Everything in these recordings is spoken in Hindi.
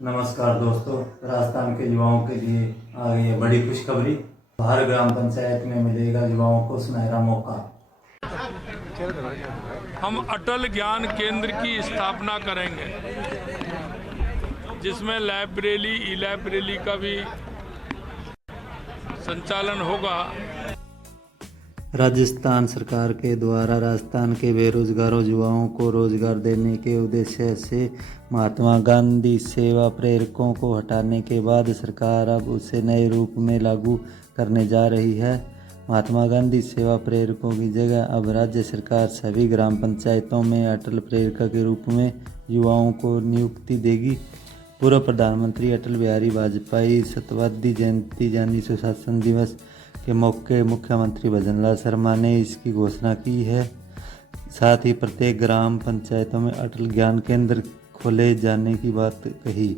नमस्कार दोस्तों, राजस्थान के युवाओं के लिए आ गई है बड़ी खुशखबरी। हर ग्राम पंचायत में मिलेगा युवाओं को सुनहरा मौका। हम अटल ज्ञान केंद्र की स्थापना करेंगे, जिसमें लाइब्रेरी, ई लाइब्रेरी का भी संचालन होगा। राजस्थान सरकार के द्वारा राजस्थान के बेरोजगारों युवाओं को रोजगार देने के उद्देश्य से महात्मा गांधी सेवा प्रेरकों को हटाने के बाद सरकार अब उसे नए रूप में लागू करने जा रही है। महात्मा गांधी सेवा प्रेरकों की जगह अब राज्य सरकार सभी ग्राम पंचायतों में अटल प्रेरक के रूप में युवाओं को नियुक्ति देगी। पूर्व प्रधानमंत्री अटल बिहारी वाजपेयी शताब्दी जयंती यानी सुशासन दिवस के मौके मुख्यमंत्री भजनलाल शर्मा ने इसकी घोषणा की है। साथ ही प्रत्येक ग्राम पंचायतों में अटल ज्ञान केंद्र खोले जाने की बात कही।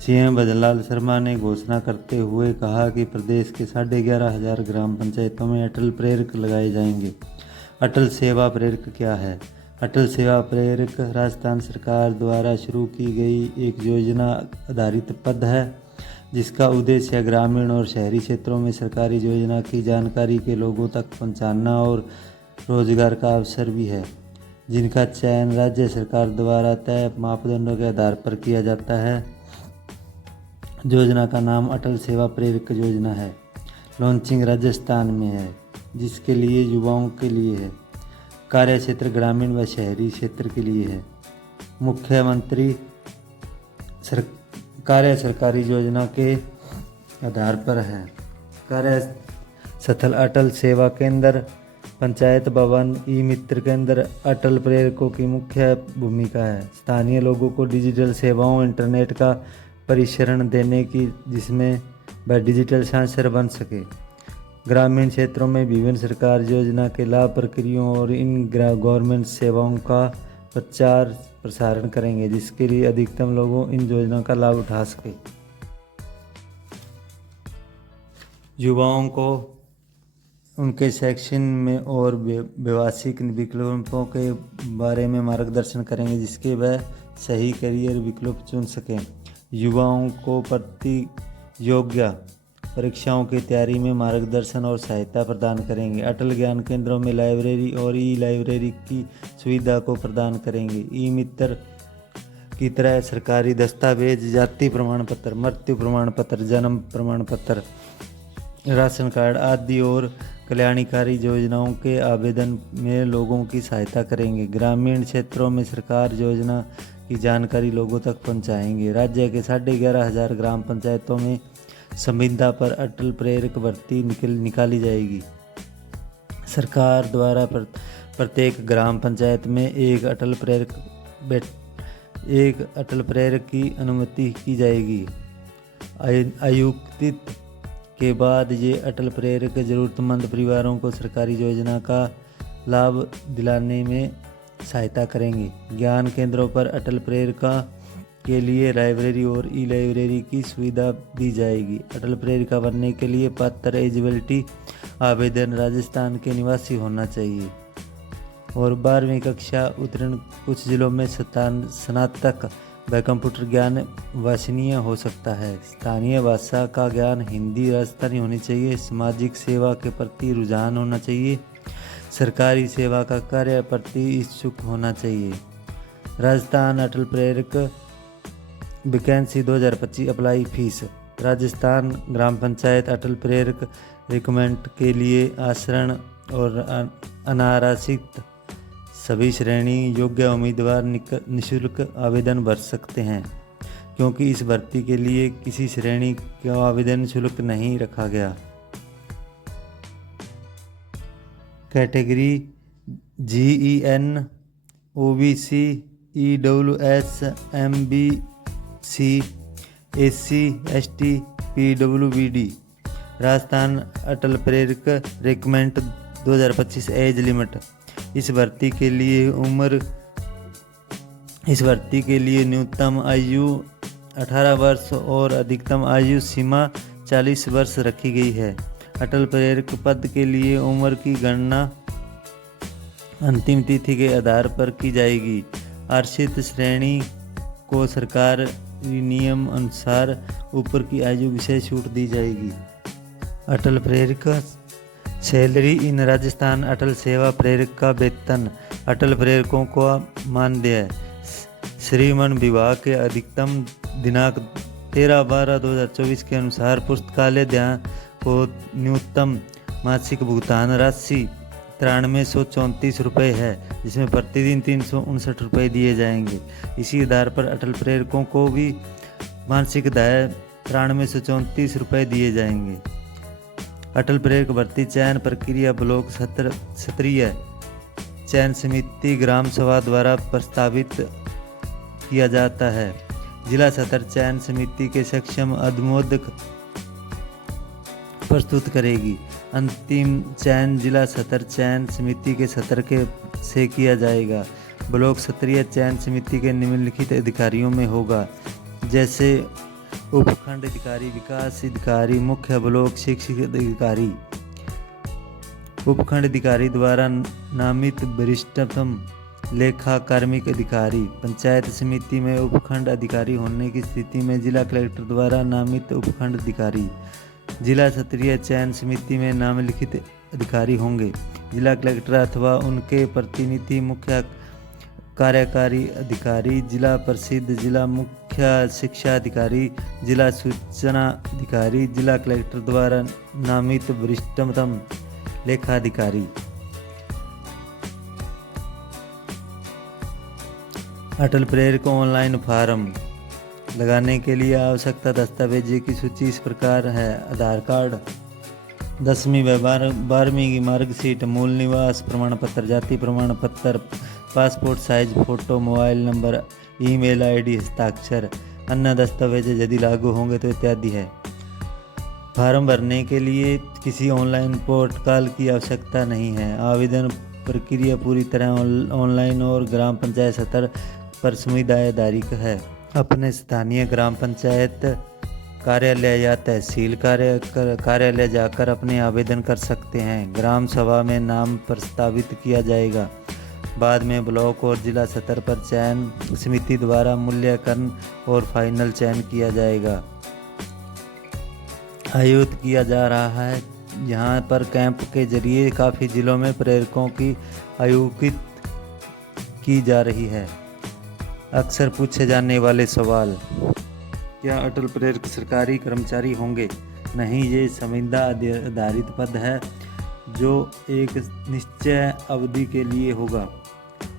सीएम भजनलाल शर्मा ने घोषणा करते हुए कहा कि प्रदेश के 11,500 ग्राम पंचायतों में अटल प्रेरक लगाए जाएंगे। अटल सेवा प्रेरक क्या है? अटल सेवा प्रेरक राजस्थान सरकार द्वारा शुरू की गई एक योजना आधारित पद है, जिसका उद्देश्य ग्रामीण और शहरी क्षेत्रों में सरकारी योजना की जानकारी के लोगों तक पहुंचाना और रोजगार का अवसर भी है, जिनका चयन राज्य सरकार द्वारा तय मापदंडों के आधार पर किया जाता है। योजना का नाम अटल सेवा प्रेरक योजना है। लॉन्चिंग राजस्थान में है, जिसके लिए युवाओं के लिए है। कार्य क्षेत्र ग्रामीण व शहरी क्षेत्र के लिए है। मुख्यमंत्री कार्य सरकारी योजना के आधार पर है। कार्य स्थल अटल सेवा केंद्र, पंचायत भवन, ई मित्र केंद्र अटल प्रेरकों की मुख्य भूमिका है। स्थानीय लोगों को डिजिटल सेवाओं, इंटरनेट का परिसरण देने की, जिसमें वह डिजिटल साक्षर बन सके। ग्रामीण क्षेत्रों में विभिन्न सरकार योजना के लाभ, प्रक्रियाओं और इन गवर्नमेंट सेवाओं का प्रचार प्रसारण करेंगे, जिसके लिए अधिकतम लोगों इन योजनाओं का लाभ उठा सके। युवाओं को उनके शैक्षिक में और व्यवसायिक विकल्पों के बारे में मार्गदर्शन करेंगे, जिसके वह सही करियर विकल्प चुन सकें। युवाओं को प्रतियोग्य परीक्षाओं की तैयारी में मार्गदर्शन और सहायता प्रदान करेंगे। अटल ज्ञान केंद्रों में लाइब्रेरी और ई लाइब्रेरी की सुविधा को प्रदान करेंगे। ई मित्र की तरह सरकारी दस्तावेज, जाति प्रमाण पत्र, मृत्यु प्रमाण पत्र, जन्म प्रमाण पत्र, राशन कार्ड आदि और कल्याणकारी योजनाओं के आवेदन में लोगों की सहायता करेंगे। ग्रामीण क्षेत्रों में सरकार योजना की जानकारी लोगों तक पहुंचाएंगे। राज्य के 11,500 ग्राम पंचायतों में संविदा पर अटल प्रेरक भर्ती निकाली जाएगी। सरकार द्वारा प्रत्येक ग्राम पंचायत में एक अटल प्रेरक की अनुमति की जाएगी। आयुक्त के बाद ये अटल प्रेरक जरूरतमंद परिवारों को सरकारी योजना का लाभ दिलाने में सहायता करेंगे। ज्ञान केंद्रों पर अटल प्रेरक के लिए लाइब्रेरी और ई लाइब्रेरी की सुविधा दी जाएगी। अटल प्रेरिका बनने के लिए पात्र एलिजिबिलिटी आवेदन राजस्थान के निवासी होना चाहिए और 12वीं कक्षा उत्तीर्ण, कुछ जिलों में स्नातक व कंप्यूटर ज्ञान वांछनीय हो सकता है। स्थानीय भाषा का ज्ञान हिंदी राजस्थानी होनी चाहिए। सामाजिक सेवा के प्रति रुझान होना चाहिए। सरकारी सेवा का कार्य प्रति इच्छुक होना चाहिए। राजस्थान अटल प्रेरक वैकेंसी 2025 अप्लाई फीस। राजस्थान ग्राम पंचायत अटल प्रेरक रिक्रूटमेंट के लिए आरक्षण और अनारक्षित सभी श्रेणी योग्य उम्मीदवार निःशुल्क आवेदन भर सकते हैं, क्योंकि इस भर्ती के लिए किसी श्रेणी का आवेदन शुल्क नहीं रखा गया। Category GEN, OBC, EWS, MBC, SC, ST, PWD। Rajasthan Atal Prerak recruitment 2025 age limit. इस भर्ती के लिए न्यूनतम आयु 18 वर्ष और अधिकतम आयु सीमा 40 वर्ष रखी गई है। अटल प्रेरक पद के लिए उम्र की गणना अंतिम तिथि के आधार पर की जाएगी। आरक्षित श्रेणी को सरकार नियम अनुसार ऊपर की आयु विषय छूट दी जाएगी। अटल प्रेरक सैलरी इन राजस्थान। अटल सेवा प्रेरक का वेतन अटल प्रेरकों को मानदेय श्रीमन विभाग के अधिकतम दिनांक 13/12/2024 के अनुसार पुस्तकालय ध्यान को न्यूनतम मासिक भुगतान राशि 9334 रुपये है, जिसमें प्रतिदिन 359 रुपये दिए जाएंगे। इसी आधार पर अटल प्रेरकों को भी मासिक दाय 9334 रुपये दिए जाएंगे। अटल प्रेरक भर्ती चयन प्रक्रिया ब्लॉक क्षेत्रीय चयन समिति ग्राम सभा द्वारा प्रस्तावित किया जाता है। जिला सत्र चयन समिति के सक्षम अनुमोदक प्रस्तुत करेगी। अंतिम चयन जिला सत्र चयन समिति के सत्र से किया जाएगा। ब्लॉक क्षेत्रीय चयन समिति के निम्नलिखित अधिकारियों में होगा, जैसे उपखंड अधिकारी, विकास अधिकारी, मुख्य ब्लॉक शिक्षक अधिकारी। उपखंड अधिकारी द्वारा नामित वरिष्ठतम लेखा कार्मिक अधिकारी। पंचायत समिति में उपखंड अधिकारी होने की स्थिति में जिला कलेक्टर द्वारा नामित उपखंड अधिकारी। जिला क्षेत्रीय चयन समिति में निम्नलिखित अधिकारी होंगे: जिला कलेक्टर अथवा उनके प्रतिनिधि, मुख्य कार्यकारी अधिकारी, जिला परिषद, जिला मुख्य शिक्षा अधिकारी, जिला सूचना अधिकारी, जिला कलेक्टर द्वारा नामित वरिष्ठतम लेखा अधिकारी। अटल प्रेरक ऑनलाइन फॉर्म लगाने के लिए आवश्यकता दस्तावेजों की सूची इस प्रकार है: आधार कार्ड, 10वीं व 12वीं की मार्कशीट, मूल निवास प्रमाण पत्र, जाति प्रमाण पत्र, passport size photo, mobile number, email ID, हस्ताक्षर। अन्य दस्तावेज यदि लागू होंगे तो इत्यादि है। फार्म भरने के लिए किसी ऑनलाइन पोर्टल की आवश्यकता नहीं है। आवेदन प्रक्रिया पूरी तरह ऑनलाइन और ग्राम पंचायत स्तर पर सुविधादायक है। अपने स्थानीय ग्राम पंचायत कार्यालय या तहसील कार्यालय जाकर अपने आवेदन कर सकते हैं। ग्राम सभा में नाम प्रस्तावित किया जाएगा। बाद में ब्लॉक और जिला स्तर पर चयन समिति द्वारा मूल्यांकन और फाइनल चयन किया जाएगा। आयोजित किया जा रहा है। यहाँ पर कैंप के जरिए काफ़ी जिलों में प्रेरकों की आयोजित की जा रही है। अक्सर पूछे जाने वाले सवाल: क्या अटल प्रेरक सरकारी कर्मचारी होंगे? नहीं, ये संविदा आधारित पद है जो एक निश्चित अवधि के लिए होगा।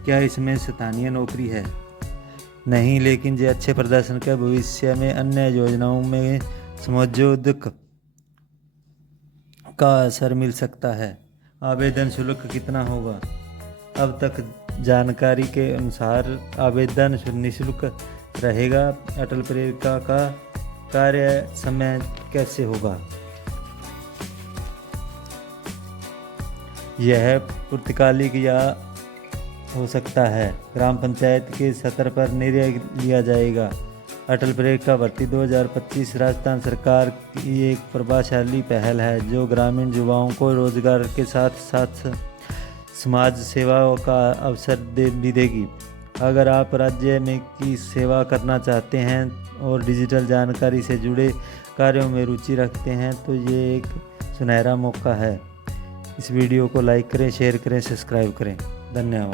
क्या इसमें स्थानीय नौकरी है? नहीं, लेकिन ये अच्छे प्रदर्शन के भविष्य में अन्य योजनाओं में समझौतक का असर मिल सकता है। आवेदन शुल्क कितना होगा? अब तक जानकारी के अनुसार आवेदन निःशुल्क रहेगा। अटल प्रेरक का कार्य समय कैसे होगा? यह पुस्तकालिक या हो सकता है ग्राम पंचायत के स्तर पर निर्णय लिया जाएगा। अटल प्रेरक का भर्ती 2025 राजस्थान सरकार की एक प्रभावशाली पहल है जो ग्रामीण युवाओं को रोजगार के साथ साथ समाज सेवा का अवसर भी देगी। अगर आप राज्य में की सेवा करना चाहते हैं और डिजिटल जानकारी से जुड़े कार्यों में रुचि रखते हैं तो ये एक सुनहरा मौका है। इस वीडियो को लाइक करें, शेयर करें, सब्सक्राइब करें। धन्यवाद।